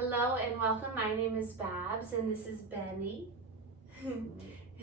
Hello and welcome. My name is Babz and this is Benny.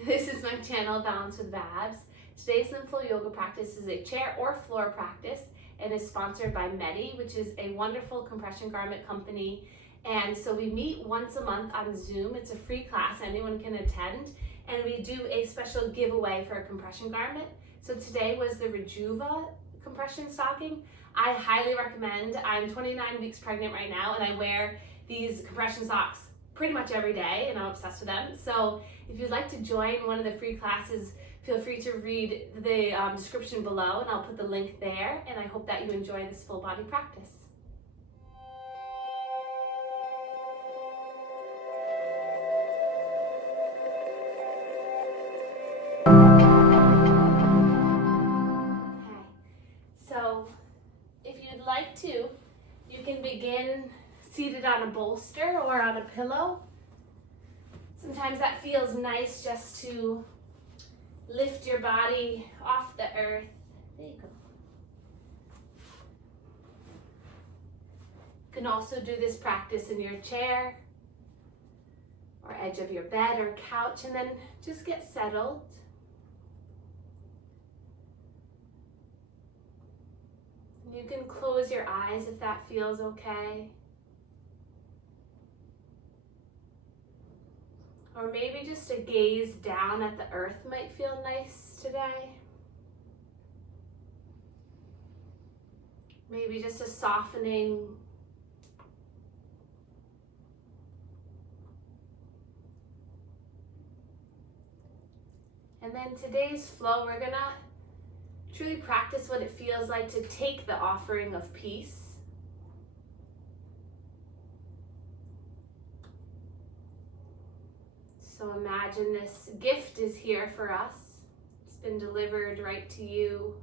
This is my channel, Balance with Babz. Today's Lymph yoga practice is a chair or floor practice and is sponsored by Medi, which is a wonderful compression garment company. And so we meet once a month on Zoom. It's a free class, anyone can attend. And we do a special giveaway for a compression garment. So today was the Rejuva compression stocking. I highly recommend. I'm 29 weeks pregnant right now and I wear these compression socks pretty much every day and I'm obsessed with them. So if you'd like to join one of the free classes, feel free to read the description below and I'll put the link there, and I hope that you enjoy this full body practice. Okay, so if you'd like to, you can begin seated on a bolster or on a pillow. Sometimes that feels nice just to lift your body off the earth. There you go. You can also do this practice in your chair or edge of your bed or couch, and then just get settled. You can close your eyes if that feels okay. Or maybe just a gaze down at the earth might feel nice today. Maybe just a softening. And then today's flow, we're gonna truly practice what it feels like to take the offering of peace. So imagine this gift is here for us. It's been delivered right to you.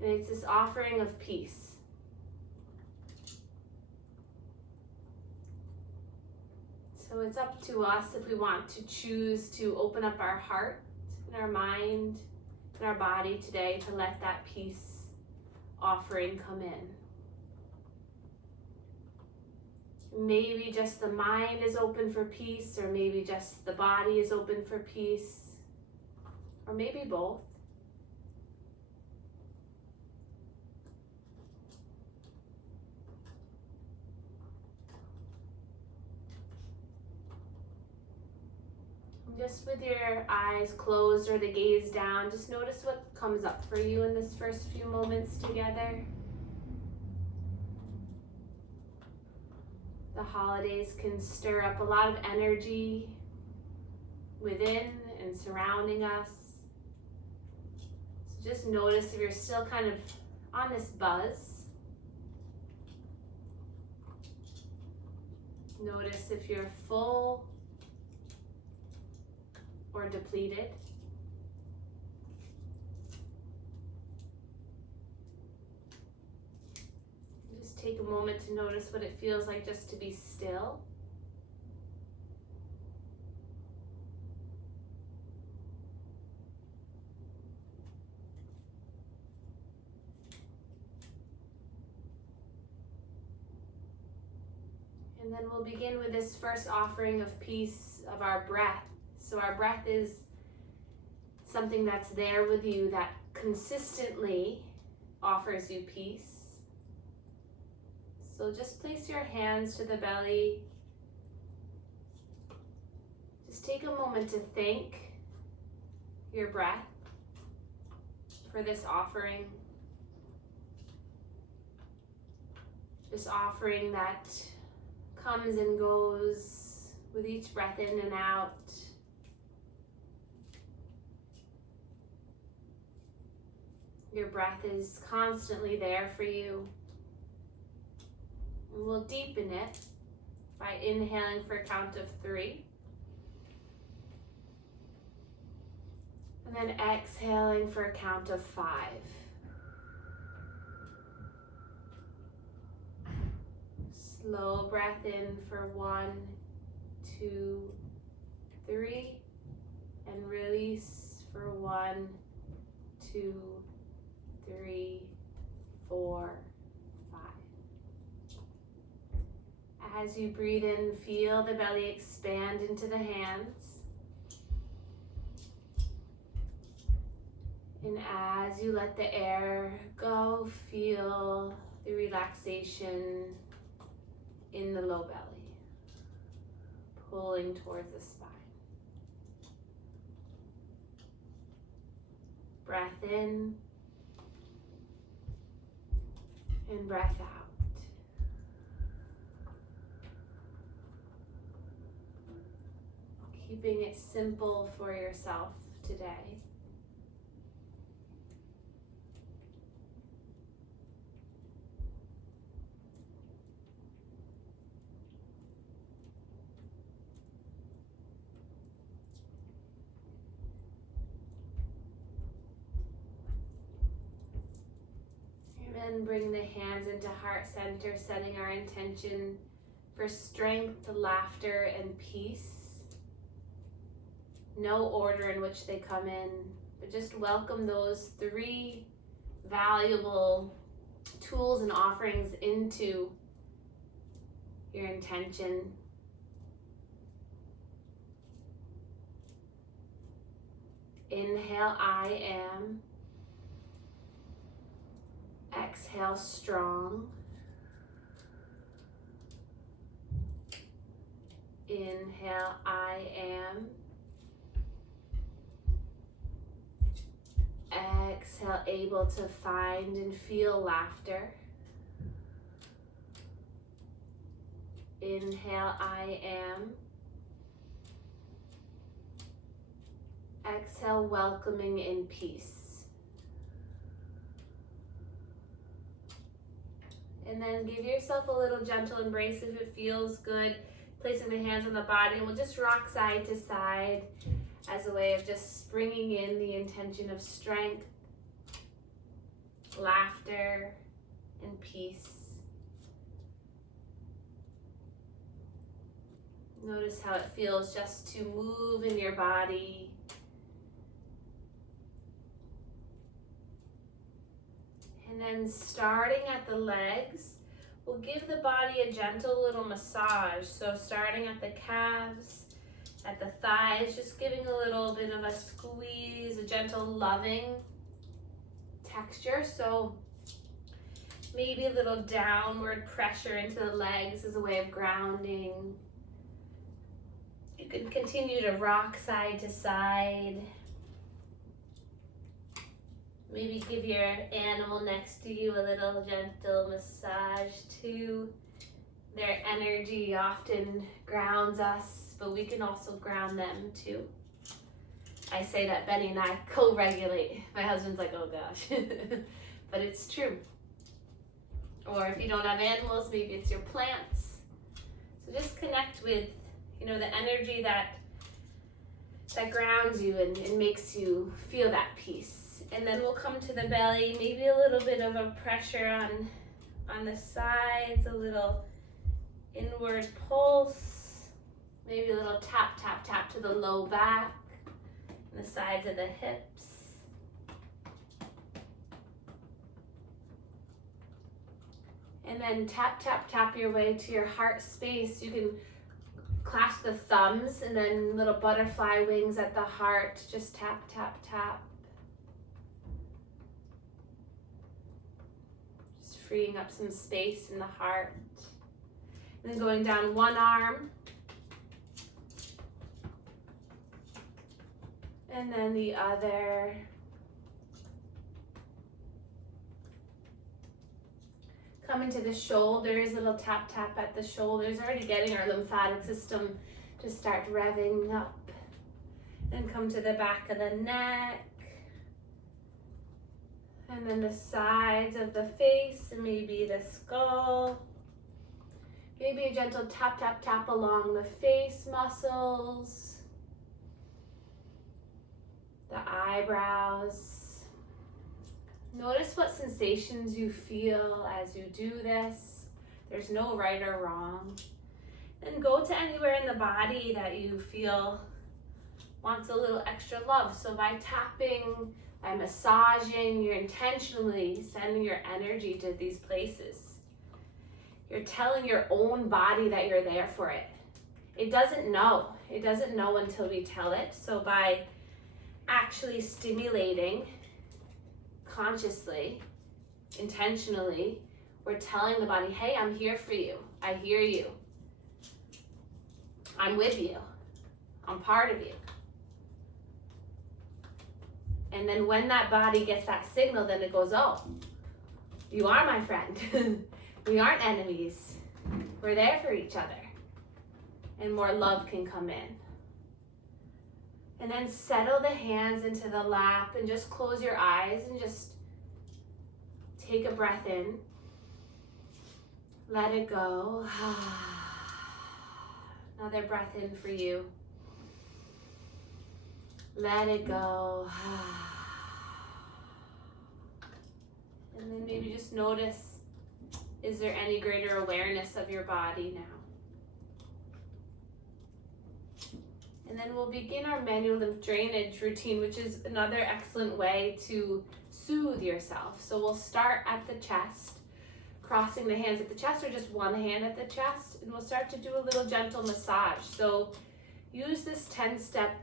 And it's this offering of peace. So it's up to us if we want to choose to open up our heart and our mind and our body today to let that peace offering come in. Maybe just the mind is open for peace, or maybe just the body is open for peace, or maybe both. And just with your eyes closed or the gaze down, just notice what comes up for you in this first few moments together. The holidays can stir up a lot of energy within and surrounding us. So just notice if you're still kind of on this buzz. Notice if you're full or depleted. Take a moment to notice what it feels like just to be still. And then we'll begin with this first offering of peace of our breath. So our breath is something that's there with you that consistently offers you peace. So just place your hands to the belly. Just take a moment to thank your breath for this offering. This offering that comes and goes with each breath in and out. Your breath is constantly there for you. And we'll deepen it by inhaling for a count of 3. And then exhaling for a count of 5. Slow breath in for 1, 2, 3. And release for 1, 2, 3, 4, 5. As you breathe in, feel the belly expand into the hands. And as you let the air go, feel the relaxation in the low belly, pulling towards the spine. Breath in and breath out. Keeping it simple for yourself today. And then bring the hands into heart center, setting our intention for strength, laughter, and peace. No order in which they come in, but just welcome those 3 valuable tools and offerings into your intention. Inhale, I am. Exhale, strong. Inhale, I am. Exhale, able to find and feel laughter. Inhale, I am. Exhale, welcoming in peace. And then give yourself a little gentle embrace if it feels good. Placing the hands on the body, and we'll just rock side to side as a way of just bringing in the intention of strength, laughter, and peace. Notice how it feels just to move in your body. And then starting at the legs, we'll give the body a gentle little massage. So starting at the calves, at the thighs, just giving a little bit of a squeeze, a gentle loving texture. So maybe a little downward pressure into the legs as a way of grounding. You can continue to rock side to side. Maybe give your animal next to you a little gentle massage too. Their energy often grounds us, but we can also ground them too. I say that Benny and I co-regulate. My husband's like, oh gosh, but it's true. Or if you don't have animals, maybe it's your plants. So just connect with, the energy that grounds you and makes you feel that peace. And then we'll come to the belly, maybe a little bit of a pressure on the sides, a little inward pulse, maybe a little tap, tap, tap to the low back, and the sides of the hips. And then tap, tap, tap your way to your heart space. You can clasp the thumbs and then little butterfly wings at the heart. Just tap, tap, tap. Just freeing up some space in the heart. And then going down one arm. And then the other. Come into the shoulders, little tap tap at the shoulders, already getting our lymphatic system to start revving up. Then come to the back of the neck. And then the sides of the face, and maybe the skull. Maybe a gentle tap tap tap along the face muscles. The eyebrows. Notice what sensations you feel as you do this. There's no right or wrong. Then go to anywhere in the body that you feel wants a little extra love. So by tapping, by massaging, you're intentionally sending your energy to these places. You're telling your own body that you're there for it. It doesn't know. It doesn't know until we tell it. So by actually stimulating consciously, intentionally, we're telling the body, hey, I'm here for you. I hear you. I'm with you. I'm part of you. And then when that body gets that signal, then it goes, oh, you are my friend. We aren't enemies. We're there for each other. And more love can come in. And then settle the hands into the lap and just close your eyes and just take a breath in. Let it go. Another breath in for you. Let it go. And then maybe just notice, is there any greater awareness of your body now? And then we'll begin our manual lymph drainage routine, which is another excellent way to soothe yourself. So we'll start at the chest, crossing the hands at the chest or just one hand at the chest, and we'll start to do a little gentle massage. So use this 10-step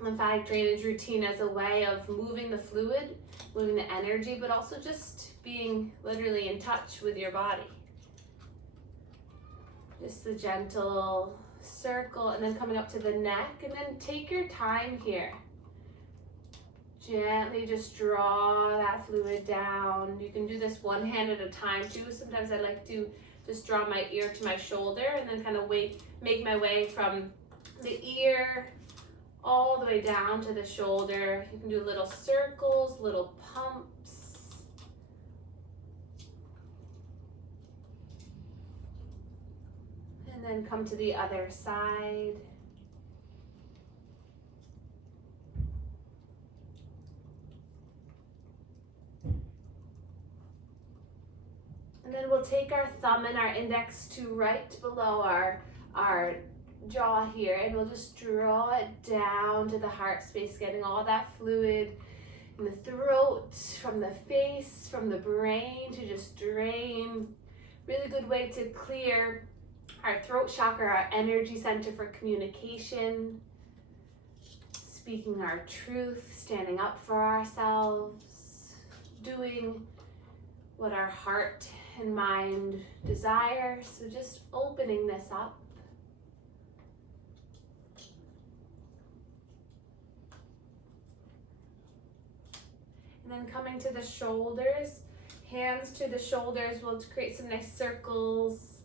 lymphatic drainage routine as a way of moving the fluid, moving the energy, but also just being literally in touch with your body. Just the gentle circle and then coming up to the neck, and then take your time here. Gently just draw that fluid down. You can do this one hand at a time too. Sometimes I like to just draw my ear to my shoulder and then kind of make my way from the ear all the way down to the shoulder. You can do little circles, little pumps. And then come to the other side. And then we'll take our thumb and our index to right below our jaw here, and we'll just draw it down to the heart space, getting all that fluid in the throat, from the face, from the brain to just drain. Really good way to clear our throat chakra, our energy center for communication, speaking our truth, standing up for ourselves, doing what our heart and mind desire. So just opening this up. And then coming to the shoulders, hands to the shoulders. We'll create some nice circles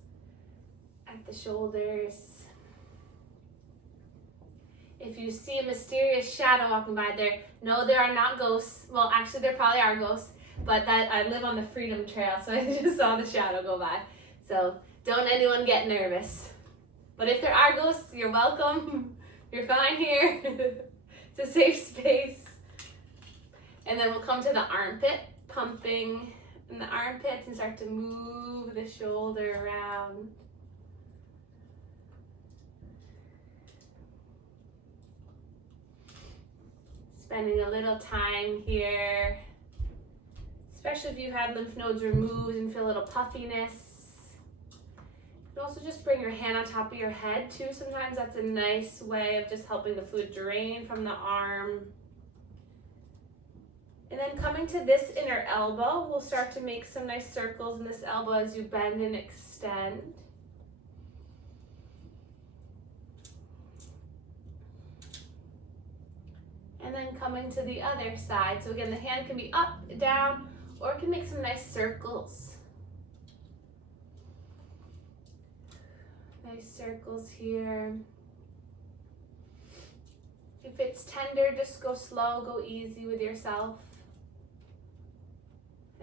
at the shoulders. If you see a mysterious shadow walking by there, no, there are not ghosts. Well, actually, there probably are ghosts, but that I live on the Freedom Trail, so I just saw the shadow go by. So don't anyone get nervous. But if there are ghosts, you're welcome. You're fine here. It's a safe space. And then we'll come to the armpit, pumping in the armpits and start to move the shoulder around. Spending a little time here, especially if you've had lymph nodes removed and feel a little puffiness. You can also just bring your hand on top of your head too. Sometimes that's a nice way of just helping the fluid drain from the arm. And then coming to this inner elbow, we'll start to make some nice circles in this elbow as you bend and extend. And then coming to the other side. So again, the hand can be up, down, or it can make some nice circles. Nice circles here. If it's tender, just go slow, go easy with yourself.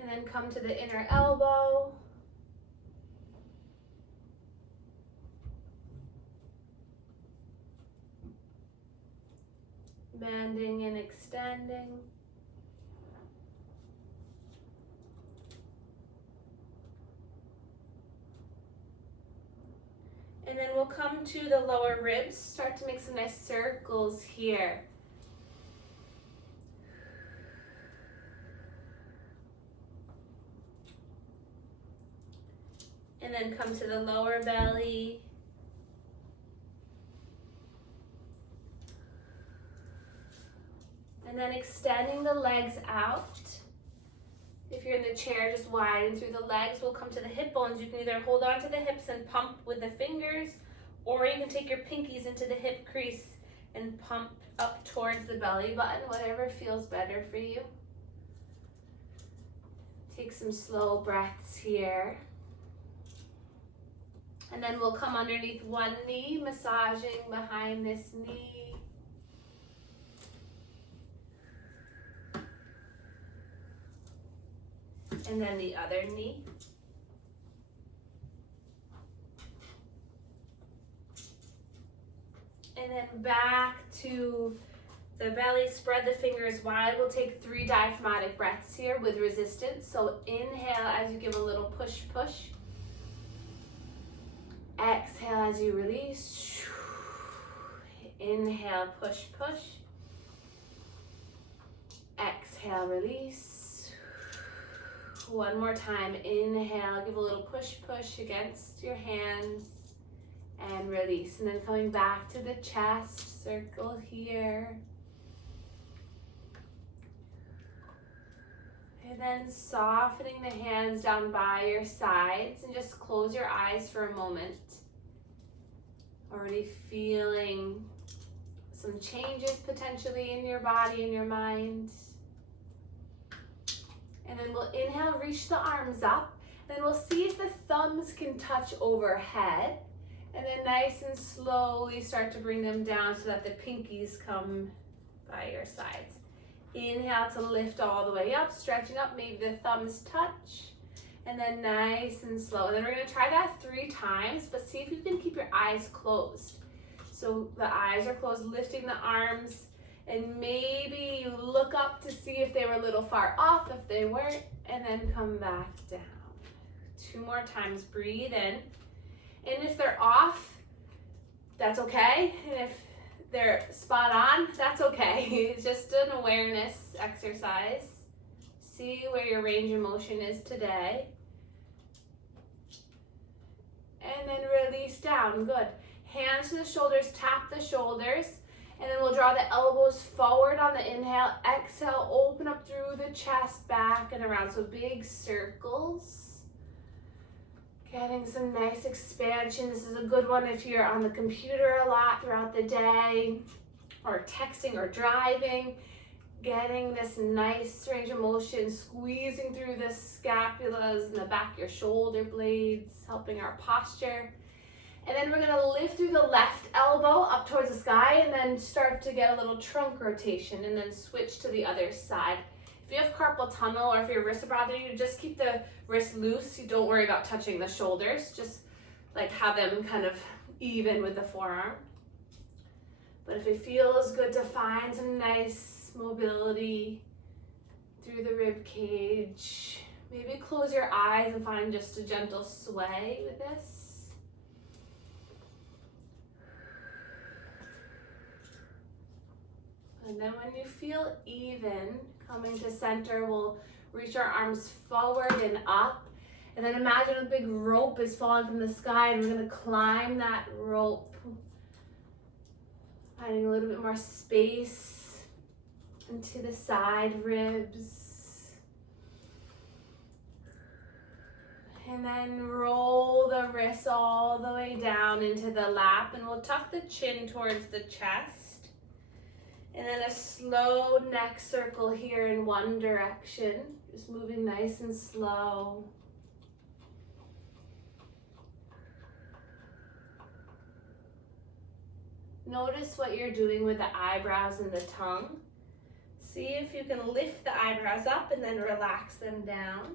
And then come to the inner elbow. Bending and extending. And then we'll come to the lower ribs, start to make some nice circles here. And then come to the lower belly. And then extending the legs out. If you're in the chair, just widen through the legs. We'll come to the hip bones. You can either hold on to the hips and pump with the fingers, or you can take your pinkies into the hip crease and pump up towards the belly button, whatever feels better for you. Take some slow breaths here. And then we'll come underneath one knee, massaging behind this knee. And then the other knee. And then back to the belly, spread the fingers wide. We'll take 3 diaphragmatic breaths here with resistance. So inhale as you give a little push, push. Exhale as you release. Inhale, push, push. Exhale, release. One more time, inhale, give a little push, push against your hands and release. And then coming back to the chest, circle here. And then softening the hands down by your sides and just close your eyes for a moment. Already feeling some changes potentially in your body and your mind. And then we'll inhale, reach the arms up. Then we'll see if the thumbs can touch overhead. And then nice and slowly start to bring them down so that the pinkies come by your sides. Inhale to lift all the way up, stretching up, maybe the thumbs touch. And then nice and slow. And then we're gonna try that 3 times, but see if you can keep your eyes closed. So the eyes are closed, lifting the arms. And maybe you look up to see if they were a little far off, if they weren't, and then come back down. 2 more times, breathe in. And if they're off, that's okay. And if they're spot on, that's okay. It's just an awareness exercise. See where your range of motion is today. And then release down, good. Hands to the shoulders, tap the shoulders. And then we'll draw the elbows forward on the inhale. Exhale, open up through the chest, back and around. So big circles. Getting some nice expansion. This is a good one if you're on the computer a lot throughout the day, or texting or driving. Getting this nice range of motion, squeezing through the scapulas and the back of your shoulder blades, helping our posture. And then we're gonna lift through the left elbow up towards the sky and then start to get a little trunk rotation and then switch to the other side. If you have carpal tunnel or if your wrists are bothering you, just keep the wrists loose. You don't worry about touching the shoulders. Just like have them kind of even with the forearm. But if it feels good to find some nice mobility through the rib cage, maybe close your eyes and find just a gentle sway with this. And then when you feel even, coming to center, we'll reach our arms forward and up. And then imagine a big rope is falling from the sky and we're gonna climb that rope. Finding a little bit more space into the side ribs. And then roll the wrists all the way down into the lap and we'll tuck the chin towards the chest. And then a slow neck circle here in one direction, just moving nice and slow. Notice what you're doing with the eyebrows and the tongue. See if you can lift the eyebrows up and then relax them down.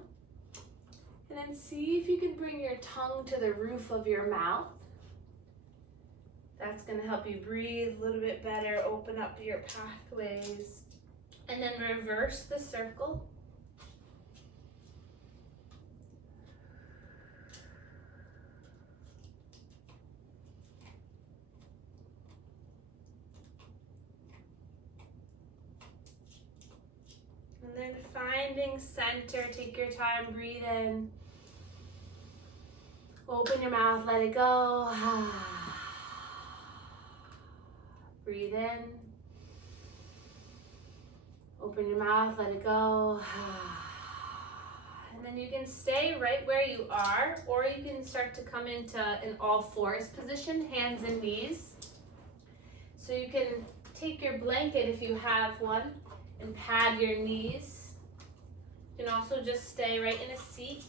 And then see if you can bring your tongue to the roof of your mouth. That's going to help you breathe a little bit better, open up your pathways. And then reverse the circle. And then finding center, take your time, breathe in. Open your mouth, let it go. Breathe in. Open your mouth, let it go. And then you can stay right where you are, or you can start to come into an all fours position, hands and knees. So you can take your blanket if you have one and pad your knees. You can also just stay right in a seat.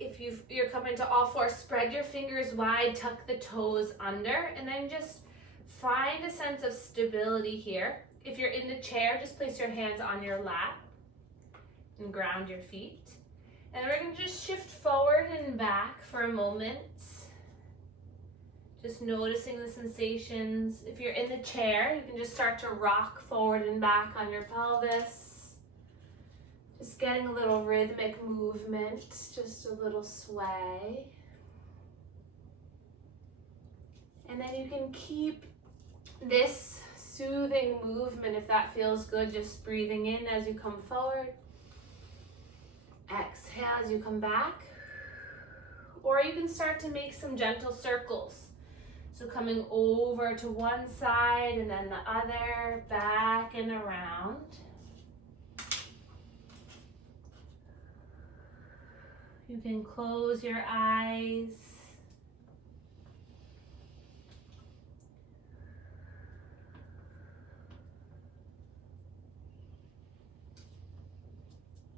If you're coming to all fours, spread your fingers wide, tuck the toes under, and then just find a sense of stability here. If you're in the chair, just place your hands on your lap and ground your feet. And we're going to just shift forward and back for a moment. Just noticing the sensations. If you're in the chair, you can just start to rock forward and back on your pelvis. Just getting a little rhythmic movement, just a little sway. And then you can keep this soothing movement if that feels good, just breathing in as you come forward. Exhale as you come back. Or you can start to make some gentle circles. So coming over to one side and then the other, back and around. You can close your eyes.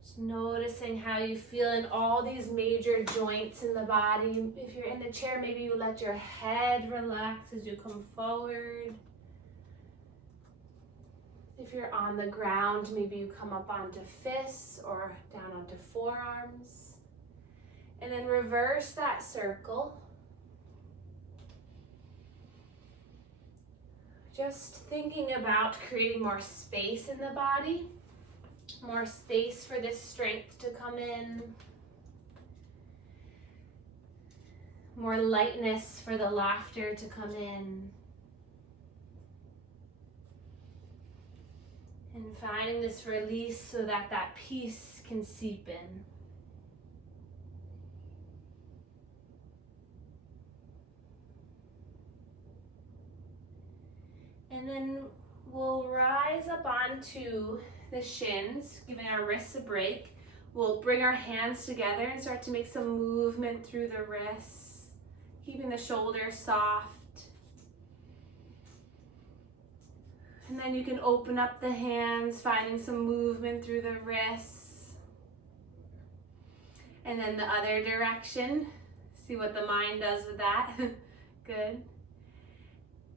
Just noticing how you feel in all these major joints in the body. If you're in the chair, maybe you let your head relax as you come forward. If you're on the ground, maybe you come up onto fists or down onto forearms. And then reverse that circle. Just thinking about creating more space in the body, more space for this strength to come in, more lightness for the laughter to come in. And finding this release so that that peace can seep in. And then we'll rise up onto the shins, giving our wrists a break. We'll bring our hands together and start to make some movement through the wrists, keeping the shoulders soft. And then you can open up the hands, finding some movement through the wrists. And then the other direction. See what the mind does with that. Good.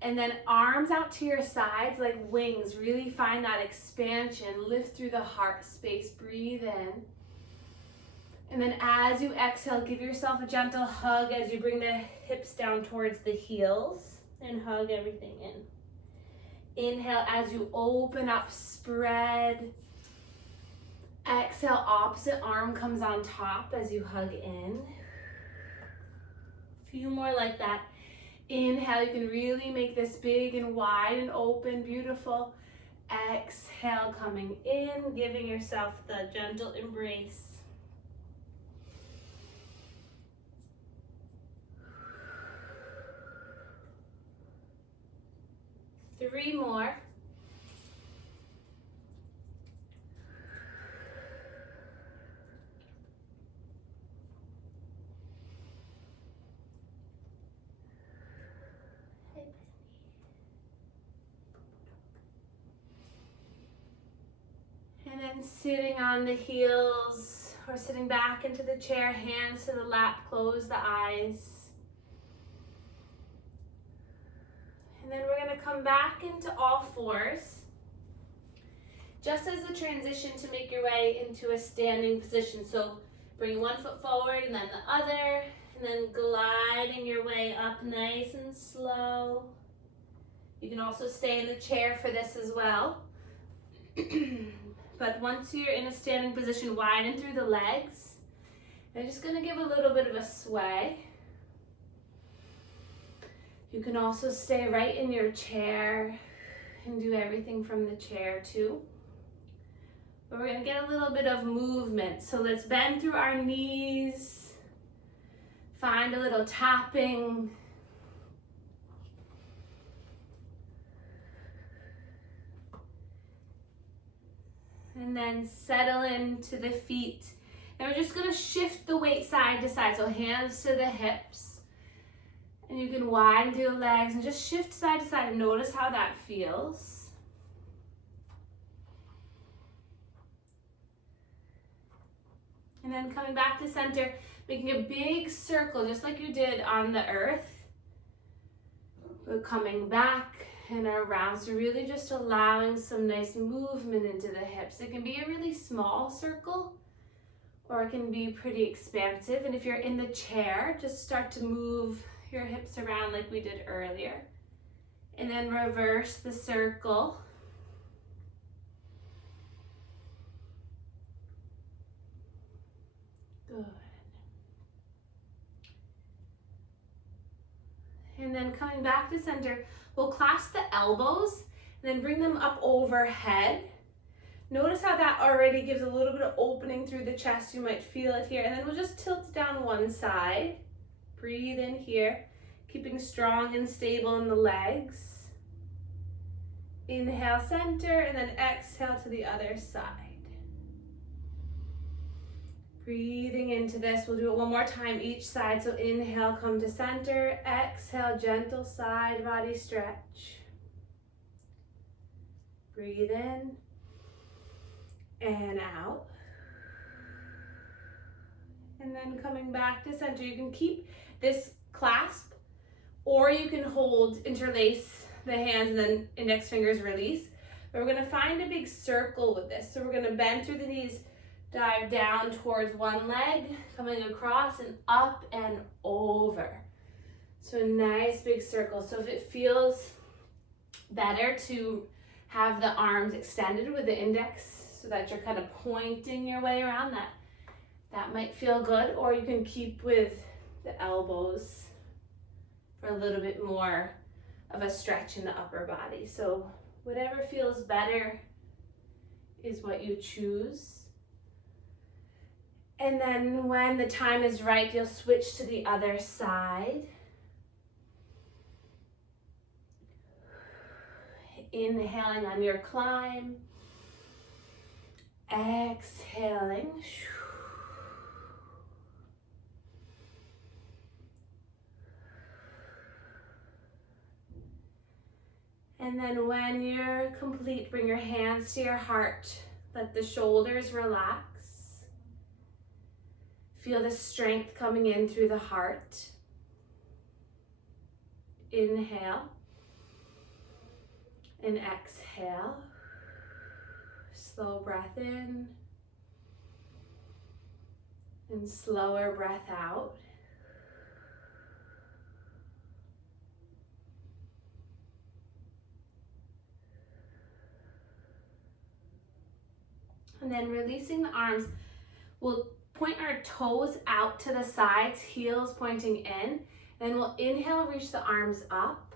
And then arms out to your sides like wings. Really find that expansion. Lift through the heart space. Breathe in. And then as you exhale, give yourself a gentle hug as you bring the hips down towards the heels. And hug everything in. Inhale as you open up, spread. Exhale, opposite arm comes on top as you hug in. A few more like that. Inhale, you can really make this big and wide and open, beautiful. Exhale, coming in, giving yourself the gentle embrace. Three more. And then sitting on the heels or sitting back into the chair, hands to the lap, close the eyes. And then we're going to come back into all fours. Just as a transition to make your way into a standing position. So bring one foot forward and then the other, and then gliding your way up nice and slow. You can also stay in the chair for this as well. But once you're in a standing position, widen through the legs. I'm just going to give a little bit of a sway. You can also stay right in your chair and do everything from the chair too. But we're gonna get a little bit of movement. So let's bend through our knees. Find a little tapping. And then settle into the feet. And we're just gonna shift the weight side to side. So hands to the hips. And you can widen through the legs and just shift side to side and notice how that feels. And then coming back to center, making a big circle just like you did on the earth. We're coming back and around, so really just allowing some nice movement into the hips. It can be a really small circle or it can be pretty expansive. And if you're in the chair, just start to move your hips around like we did earlier. And then reverse the circle. Good. And then coming back to center, we'll clasp the elbows and then bring them up overhead. Notice how that already gives a little bit of opening through the chest. You might feel it here. And then we'll just tilt down one side. Breathe in here, keeping strong and stable in the legs. Inhale, center, and then exhale to the other side. Breathing into this, we'll do it one more time each side. So inhale, come to center. Exhale, gentle side body stretch. Breathe in and out. And then coming back to center. You can keep this clasp, or you can hold, interlace the hands and then index fingers release. But we're gonna find a big circle with this. So we're gonna bend through the knees, dive down towards one leg, coming across and up and over. So a nice big circle. So if it feels better to have the arms extended with the index so that you're kind of pointing your way around, that might feel good. Or you can keep with the elbows for a little bit more of a stretch in the upper body. So whatever feels better is what you choose. And then when the time is right, you'll switch to the other side. Inhaling on your climb. Exhaling. And then when you're complete, bring your hands to your heart. Let the shoulders relax. Feel the strength coming in through the heart. Inhale and exhale. Slow breath in and slower breath out. And then releasing the arms, we'll point our toes out to the sides, heels pointing in. Then we'll inhale, reach the arms up.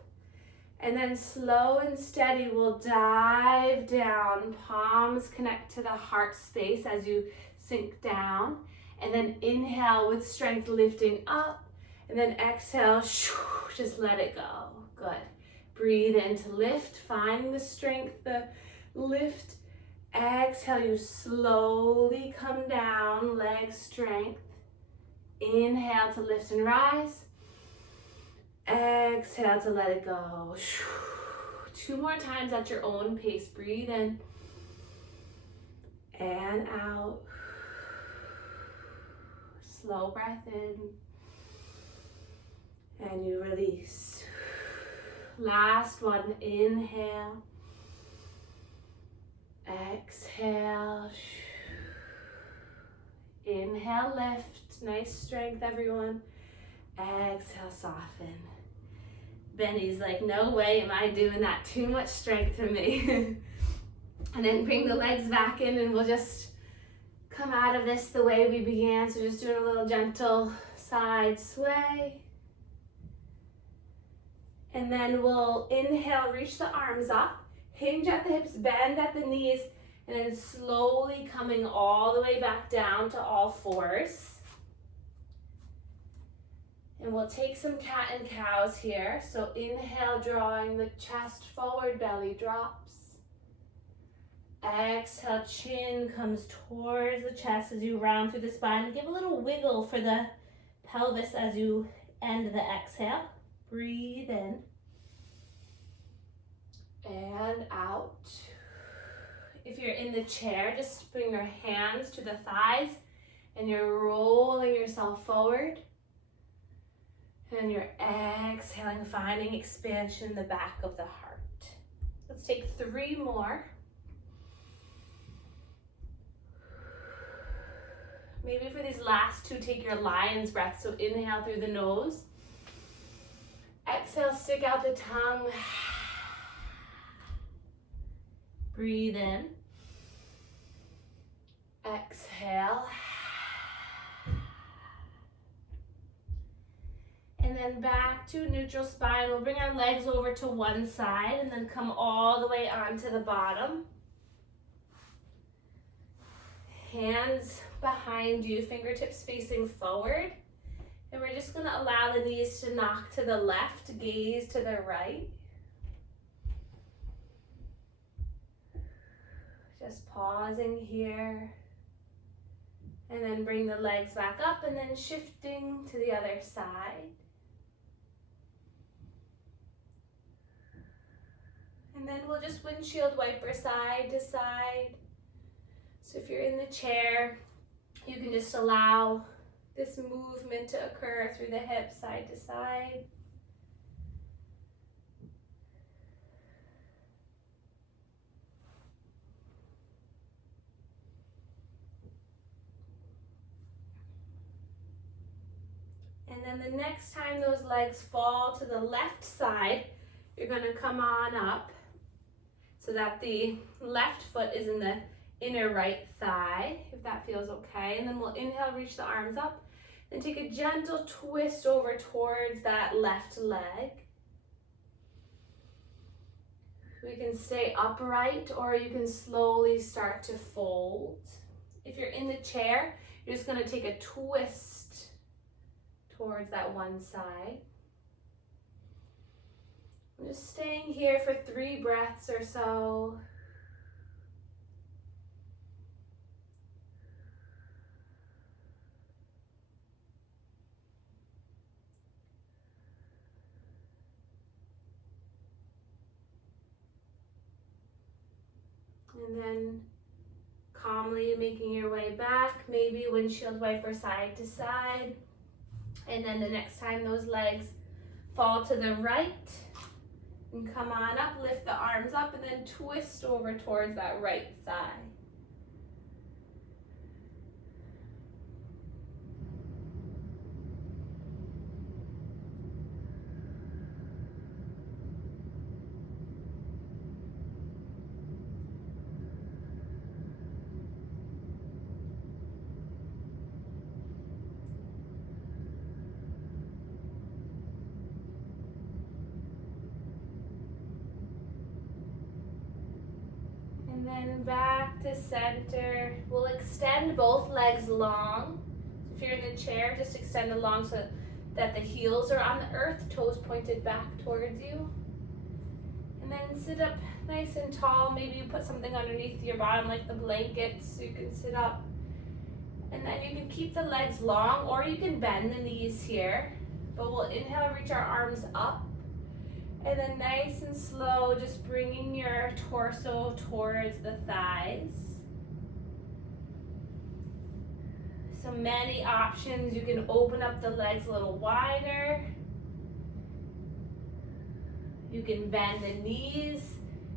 And then slow and steady, we'll dive down. Palms connect to the heart space as you sink down. And then inhale with strength, lifting up. And then exhale, just let it go. Good. Breathe in to lift, finding the strength, the lift. Exhale, you slowly come down, leg strength. Inhale to lift and rise. Exhale to let it go. 2 more times at your own pace. Breathe in and out. Slow breath in and you release. Last one, inhale. Exhale. Inhale, lift. Nice strength, everyone. Exhale, soften. Benny's like, no way am I doing that. Too much strength for me. And then bring the legs back in and we'll just come out of this the way we began. So just doing a little gentle side sway. And then we'll inhale, reach the arms up. Hinge at the hips, bend at the knees, And then slowly coming all the way back down to all fours. And we'll take some cat and cows here. So inhale, drawing the chest forward, belly drops. Exhale, chin comes towards the chest as you round through the spine. Give a little wiggle for the pelvis as you end the exhale. Breathe in. And out. If you're in the chair, just bring your hands to the thighs and you're rolling yourself forward. And you're exhaling, finding expansion in the back of the heart. Let's take 3 more. Maybe for these last 2, take your lion's breath. So inhale through the nose. Exhale, stick out the tongue. Breathe in. Exhale. And then back to neutral spine. We'll bring our legs over to one side and then come all the way onto the bottom. Hands behind you, fingertips facing forward. And we're just going to allow the knees to knock to the left, gaze to the right. Just pausing here. And then bring the legs back up and then shifting to the other side. And then we'll just windshield wiper side to side. So if you're in the chair, you can just allow this movement to occur through the hips side to side. And then the next time those legs fall to the left side, you're going to come on up so that the left foot is in the inner right thigh, if that feels okay. And then we'll inhale, reach the arms up, and take a gentle twist over towards that left leg. We can stay upright or you can slowly start to fold. If you're in the chair, you're just going to take a twist towards that one side. I'm just staying here for 3 breaths or so. And then calmly making your way back, maybe windshield wiper side to side. And then the next time those legs fall to the right, and come on up, lift the arms up, and then twist over towards that right thigh. And then back to center. We'll extend both legs long. So if you're in the chair, just extend along so that the heels are on the earth, toes pointed back towards you. And then sit up nice and tall. Maybe you put something underneath your bottom like the blanket so you can sit up. And then you can keep the legs long or you can bend the knees here. But we'll inhale, reach our arms up. And then nice and slow, just bringing your torso towards the thighs. So many options. You can open up the legs a little wider. You can bend the knees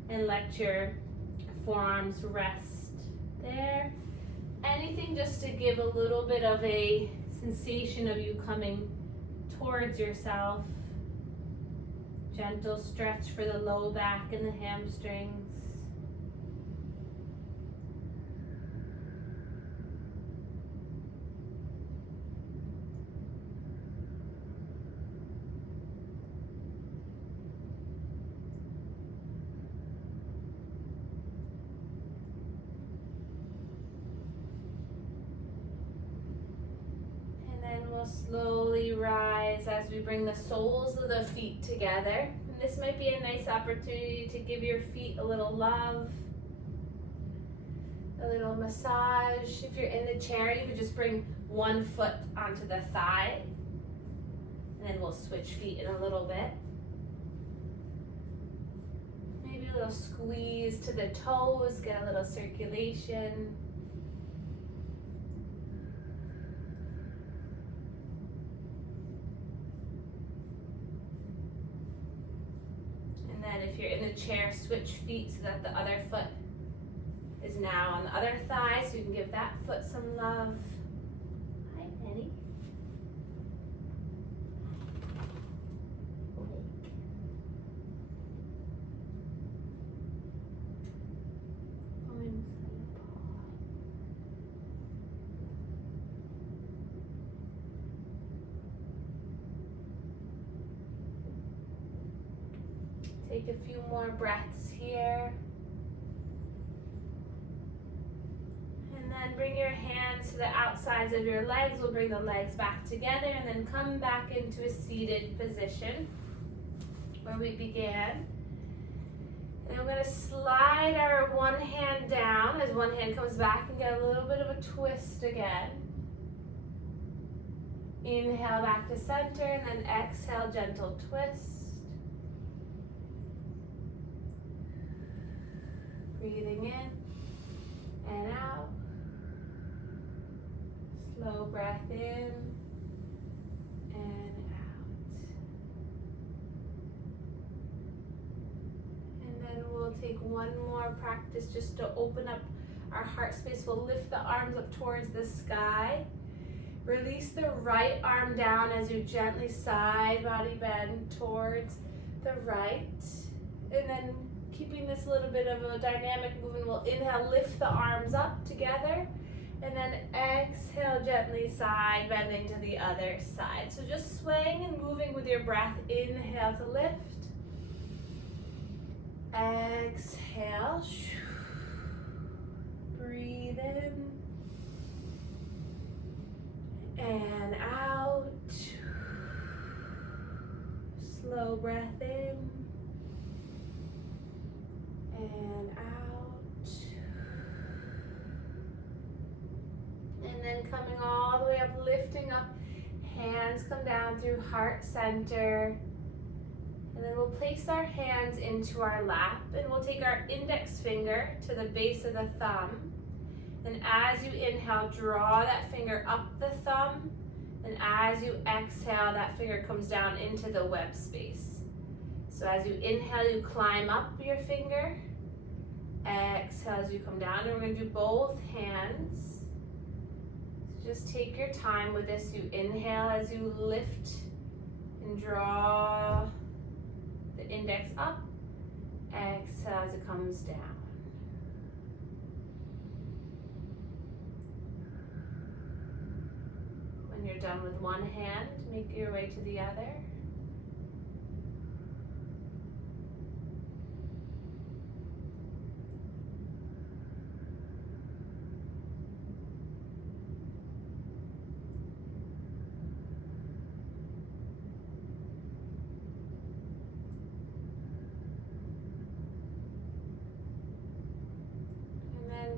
and let your forearms rest there. Anything just to give a little bit of a sensation of you coming towards yourself. Gentle stretch for the low back and the hamstrings. we'll slowly rise as we bring the soles of the feet together. And this might be a nice opportunity to give your feet a little love, a little massage. If you're in the chair, you could just bring one foot onto the thigh, and then we'll switch feet in a little bit. Maybe a little squeeze to the toes, get a little circulation. And then if you're in the chair, switch feet so that the other foot is now on the other thigh, so you can give that foot some love. Hi, Penny. Take a few more breaths here. And then bring your hands to the outsides of your legs. We'll bring the legs back together and then come back into a seated position where we began. And we're going to slide our one hand down as one hand comes back and get a little bit of a twist again. Inhale back to center and then exhale, gentle twist. Breathing in and out. Slow breath in and out. And then we'll take one more practice just to open up our heart space. We'll lift the arms up towards the sky. Release the right arm down as you gently side body bend towards the right. And then keeping this little bit of a dynamic movement, we'll inhale, lift the arms up together, and then exhale, gently side bending to the other side. So just swaying and moving with your breath. Inhale to lift. Exhale. Breathe in and out. Slow breath in and out. And then coming all the way up, lifting up, hands come down through heart center. And then we'll place our hands into our lap and we'll take our index finger to the base of the thumb. And as you inhale, draw that finger up the thumb. And as you exhale, that finger comes down into the web space. So as you inhale, you climb up your finger. Exhale as you come down, and we're going to do both hands. So just take your time with this. You inhale as you lift and draw the index up. Exhale as it comes down. When you're done with one hand, make your way to the other.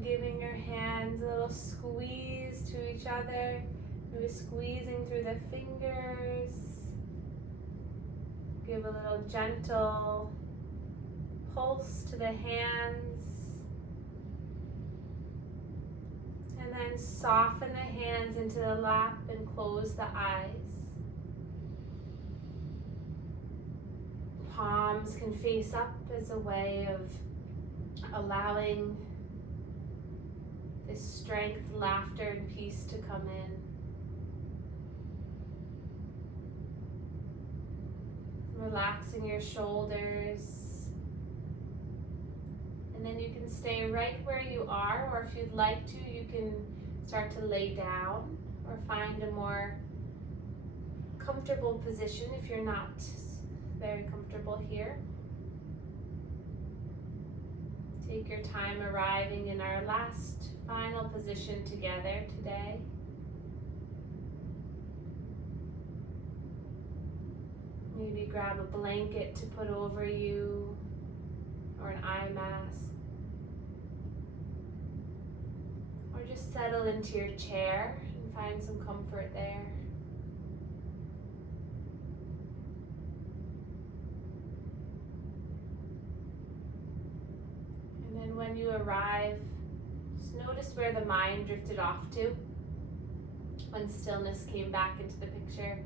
Giving your hands a little squeeze to each other, maybe squeezing through the fingers. Give a little gentle pulse to the hands. And then soften the hands into the lap and close the eyes. Palms can face up as a way of allowing this strength, laughter, and peace to come in. Relaxing your shoulders. And then you can stay right where you are, or if you'd like to, you can start to lay down or find a more comfortable position if you're not very comfortable here. Take your time arriving in our last final position together today. Maybe grab a blanket to put over you or an eye mask. Or just settle into your chair and find some comfort there. And then when you arrive, just notice where the mind drifted off to when stillness came back into the picture.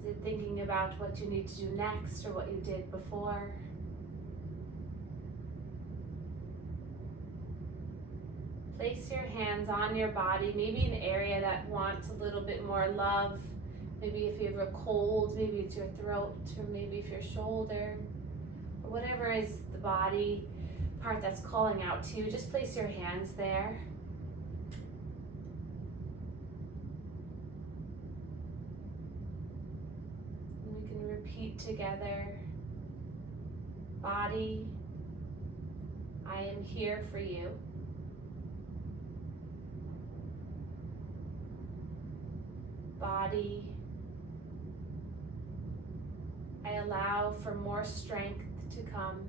Is it thinking about what you need to do next or what you did before? Place your hands on your body, maybe an area that wants a little bit more love. Maybe if you have a cold, maybe it's your throat, or maybe if your shoulder, or whatever is the body part that's calling out to you. Just place your hands there. And we can repeat together. Body, I am here for you. Body, I allow for more strength to come.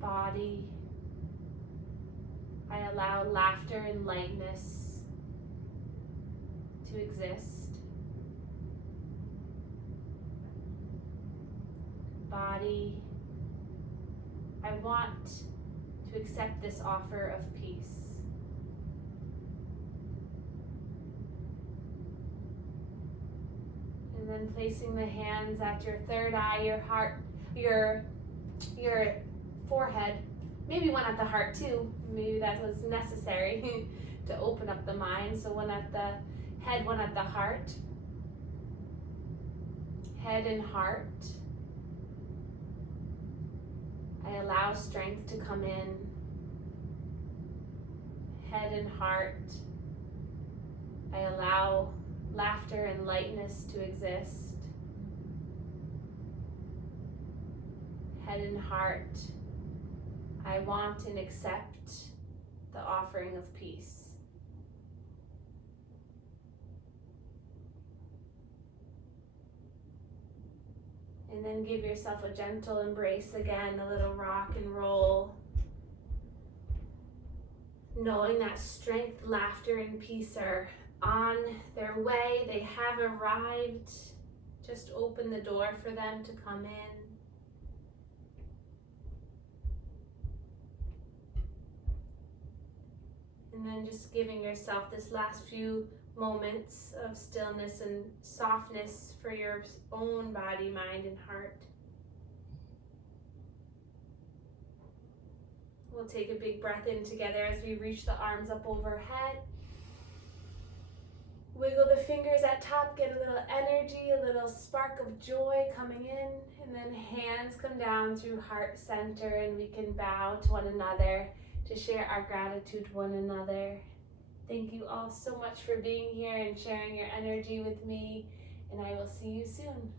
Body, I allow laughter and lightness to exist. Body, I want to accept this offer of peace. And then placing the hands at your third eye, your heart, your forehead, maybe one at the heart too. Maybe that was necessary to open up the mind. So one at the head, one at the heart. Head and heart. I allow strength to come in. Head and heart. I allow laughter and lightness to exist. Head and heart, I want and accept the offering of peace. And then give yourself a gentle embrace again, a little rock and roll. Knowing that strength, laughter, and peace are on their way. They have arrived. Just open the door for them to come in. And then just giving yourself this last few moments of stillness and softness for your own body, mind, and heart. We'll take a big breath in together as we reach the arms up overhead. Wiggle the fingers at top, get a little energy, a little spark of joy coming in, and then hands come down through heart center, and we can bow to one another to share our gratitude to one another. Thank you all so much for being here and sharing your energy with me, and I will see you soon.